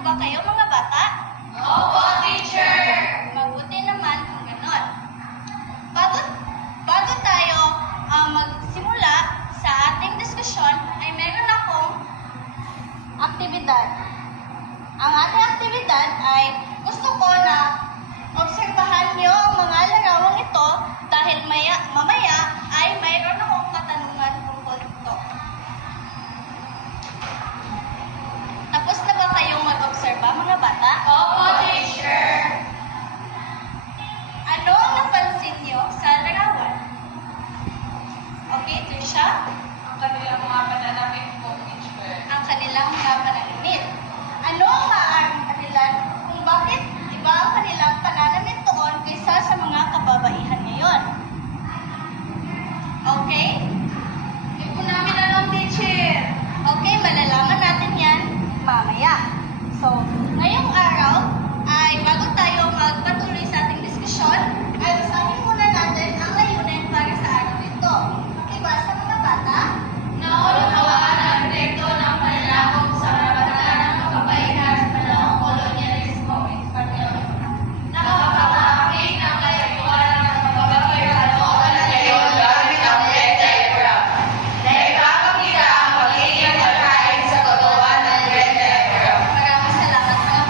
ba kayo mga bata? Opo, teacher! Mabuti naman kung ganon. Bago tayo magsimula sa ating diskusyon, ay meron akong aktibidad. Ang ating aktibidad ay gusto ko na obserbahan niyo ang mga larawang ito dahil mamaya ay mayroon akong katanungan tungkol ito. Tapos na ba kayong mag-obserba mga bata? Opo, teacher! Ano ang napansin niyo sa larawan? Okay, Trisha? Ang kanilang mga pananamit po, teacher. Ang kanilang mga pananamit. Ano ang maaaring dahilan kung bakit iba ang kanilang pananamit noon kaysa sa mga kababaihan ngayon? Okay? Hindi po namin alam, teacher. Okay, malalaman natin yan mamaya. So, ngayong araw ay bago tayo magpatuloy sa ating diskusyon, ay basahin muna natin ang layunin para sa araw ito. Pakibasa mga bata. Naunawaan ang epekto ng pananakop sa karapatan ng kababaihan sa panahong kolonyalismo Espanyol. Nakapag-aking ang layuan ng kababaihan noon ngayon gamit ang Venn diagram. Na ipapakita ang pagiging pagkain sa kagawa ng Venn diagram. Maraming salamat mga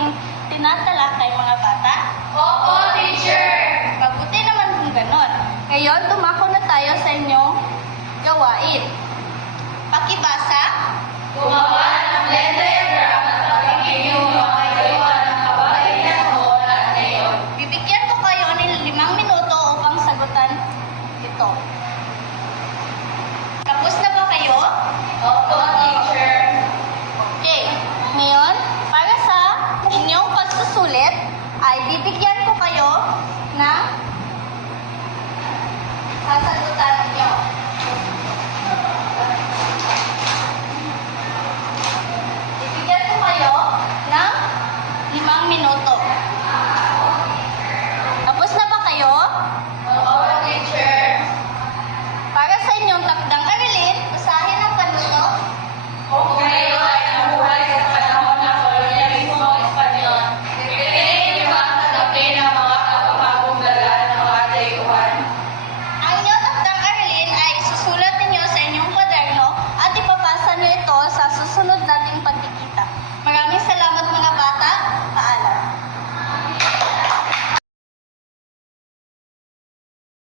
aking tinatalakay mga bata? Opo, teacher! Mabuti naman kung ganon. Ngayon, tumako na tayo sa inyong gawain. Pakibasa,